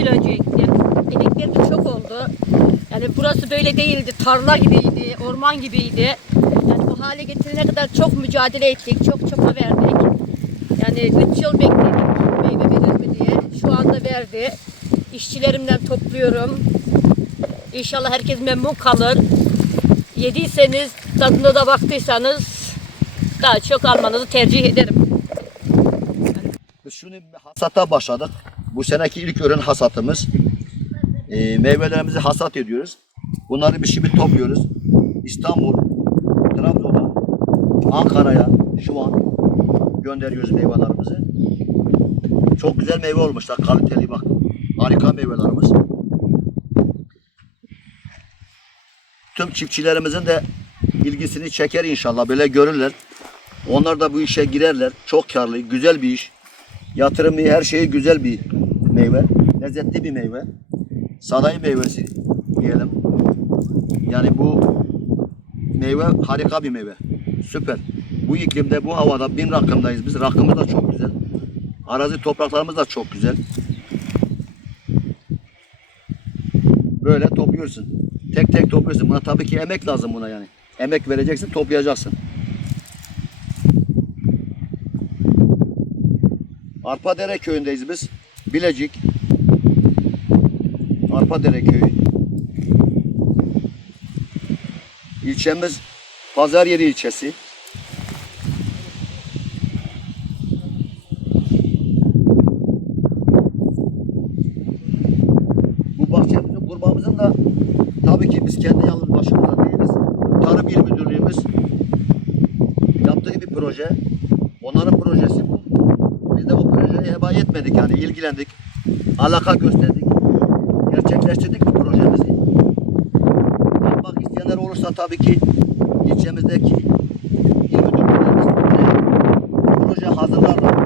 yıl önce ektim. İneklerim de çok oldu. Yani burası böyle değildi. Tarla gibiydi, orman gibiydi. Yani bu hale getirene kadar çok mücadele ettik, çok çaba verdik. Yani 3 yıl bekledik meyve verir mi diye. Şu anda verdi. İşçilerimden topluyorum. İnşallah herkes memnun kalır. Yediyseniz, tadına da baktıysanız daha çok almanızı tercih ederim. Biz şimdi hasata başladık. Bu seneki ilk ürün hasatımız. Ee, meyvelerimizi hasat ediyoruz. Bunları biz şimdi topluyoruz. İstanbul, Trabzon'a, Ankara'ya şu an gönderiyoruz meyvelerimizi. Çok güzel meyve olmuşlar. Kaliteli bak. Harika meyvelerimiz. Tüm çiftçilerimizin de ilgisini çeker inşallah. Böyle görürler. Onlar da bu işe girerler. Çok karlı, güzel bir iş. Yatırımı her şeyi güzel bir meyve. Lezzetli bir meyve. Sanayi meyvesi diyelim. Yani bu meyve harika bir meyve. Süper. Bu iklimde, bu havada bin rakımdayız biz. Rakımız da çok güzel. Arazi topraklarımız da çok güzel. Böyle topluyorsun. Tek tek topluyorsun. Buna tabii ki emek lazım buna yani. Emek vereceksin, toplayacaksın. Arpadere köyündeyiz biz. Bilecik. Arpadere köyü. İlçemiz Pazaryeri ilçesi. Bu bahçemizin, kurbağamızın da tabii ki biz kendi yalnız başımıza değiliz. Tarım İl Müdürlüğümüz yaptığı bir proje. Onların projesi ama yetmedik yani ilgilendik, alaka gösterdik, gerçekleştirdik bu projemizi. Yapmak isteyenler olursa tabii ki ilçemizdeki il müdürlüğümüzde proje hazırlarlar.